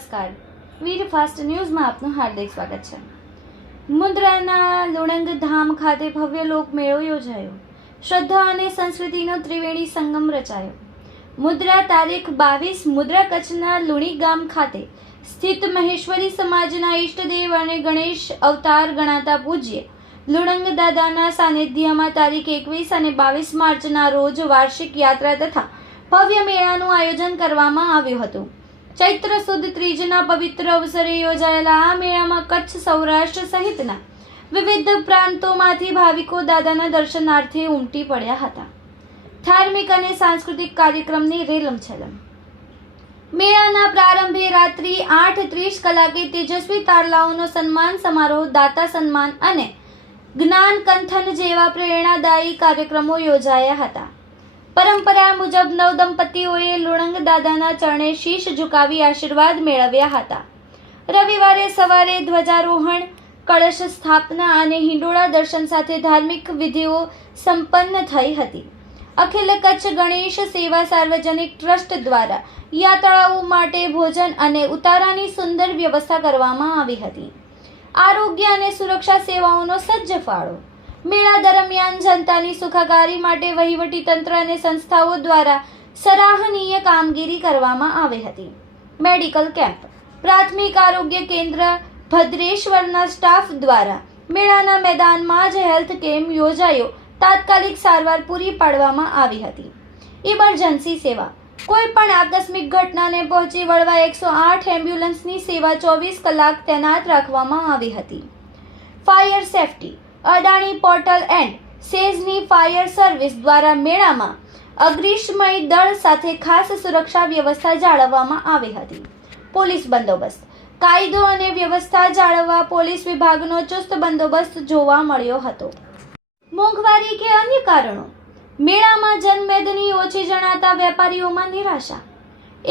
નમસ્કાર, વીર ફાસ્ટ ન્યૂઝમાં આપનું હાર્દિક સ્વાગત છે। મુન્દ્રાના લુણંગ ધામ ખાતે ભવ્ય લોકમેળો યોજાયો। શ્રદ્ધા અને સંસ્કૃતિનો ત્રિવેણી સંગમ રચાયો। મુન્દ્રા તારીખ 22 મુન્દ્રા કચ્છના લુણી ગામ ખાતે સ્થિત મહેશ્વરી સમાજના ઈષ્ટદેવ અને ગણેશ અવતાર ગણાતા પૂજ્ય લુણંગ દાદાના સાનિધ્યમાં તારીખ 21 અને 22 માર્ચના રોજ વાર્ષિક યાત્રા તથા ભવ્ય મેળાનું આયોજન કરવામાં આવ્યું હતું। ચૈત્ર સુદ ત્રીજના પવિત્ર અવસરે યોજાયેલા આ મેળામાં કચ્છ, સૌરાષ્ટ્ર સહિતના વિવિધ પ્રાંતોમાંથી ભાવિકો દાદાના દર્શનાર્થે ઉમટી પડ્યા હતા। ધાર્મિક અને સાંસ્કૃતિક કાર્યક્રમની રેલમછેલમ। મેળાના પ્રારંભે રાત્રિ 8:30 કલાકે તેજસ્વી તારલાઓનો સન્માન સમારોહ, દાતા સન્માન અને જ્ઞાન કંથન જેવા પ્રેરણાદાયી કાર્યક્રમો યોજાયા હતા। પરંપરા મુજબ નવદંપતીઓએ લુણંગ દાદાના ચરણે શીશ ઝુકાવી આશીર્વાદ મેળવ્યા હતા। રવિવારે સવારે ધ્વજારોહણ, કળશ સ્થાપના અને હિંડોળા દર્શન સાથે ધાર્મિક વિધિઓ સંપન્ન થઈ હતી। અખિલ કચ્છ ગણેશ સેવા સાર્વજનિક ટ્રસ્ટ દ્વારા યાત્રાળુઓ માટે ભોજન અને ઉતારાની સુંદર વ્યવસ્થા કરવામાં આવી હતી। આરોગ્ય અને સુરક્ષા સેવાઓનો સજ્જ ફાળો। મેળા દરમિયાન જનતાની સુખાકારી માટે વહીવટી તંત્ર અને સંસ્થાઓ દ્વારા સરાહનીય કામગીરી કરવામાં આવી હતી। મેડિકલ કેમ્પ, પ્રાથમિક આરોગ્ય કેન્દ્ર ભદ્રેશ્વરના સ્ટાફ દ્વારા મેળાના મેદાનમાં જ હેલ્થ કેમ્પ યોજાયો, તાત્કાલિક સારવાર પૂરી પાડવામાં આવી હતી। ઇમરજન્સી સેવા, કોઈ પણ આકસ્મિક ઘટનાને પહોંચી વળવા 108 એમ્બ્યુલન્સની સેવા 24 કલાક તૈનાત રાખવામાં આવી હતી। Fire safety, Adani portal and સેઝની ફાયર સર્વિસ દ્વારા મેળામાં અગ્નિશમય દળ સાથે ખાસ સુરક્ષા વ્યવસ્થા જાળવવામાં આવી હતી। પોલીસ બંદોબસ્ત, કાયદો અને વ્યવસ્થા જાળવવા પોલીસ વિભાગનો ચુસ્ત બંદોબસ્ત જોવા મળ્યો હતો। મોંઘવારી કે અન્ય કારણો, મેળામાં જનમેદની ઓછી જણાતા વેપારીઓમાં નિરાશા।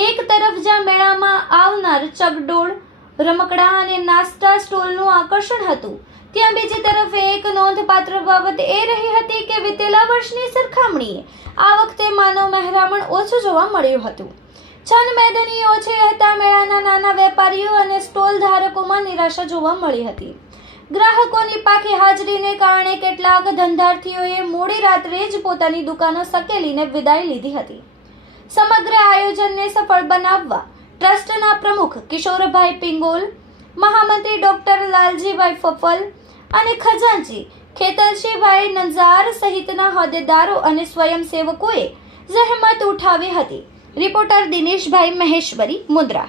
એક તરફ જ્યાં મેળામાં આવનાર ચગડોળ, રમકડા અને નાસ્તા સ્ટોલનું આકર્ષણ હતું, ત્યાં બીજી તરફ એક નોંધપાત્ર બાબત એ રહી હતી કે વિતેલા વર્ષની સરખામણીએ આ વખતે માનવ મહેરામણ ઓછું જોવા મળ્યું હતું। જનમેદની ઓછી રહેતા મેળાના નાના વેપારીઓ અને સ્ટોલ ધારકોમાં નિરાશા જોવા મળી હતી। ગ્રાહકોની પાકી હાજરીને કારણે કેટલાક ધંધાર્થીઓએ મોડી રાત્રે જ પોતાની દુકાનો સકેલીને વિદાય લીધી હતી। સમગ્ર આયોજનને સફળ બનાવવા ટ્રસ્ટના પ્રમુખ કિશોરભાઈ પિંગોલ, મહામંત્રી ડોક્ટર લાલજીભાઈ ફફલ અને ખજાનચી ખેતરશીભાઈ નંજાર સહિતના હોદ્દેદારો અને સ્વયંસેવકોએ જહેમત ઉઠાવી હતી। રિપોર્ટર દિનેશભાઈ મહેશ્વરી, મુન્દ્રા।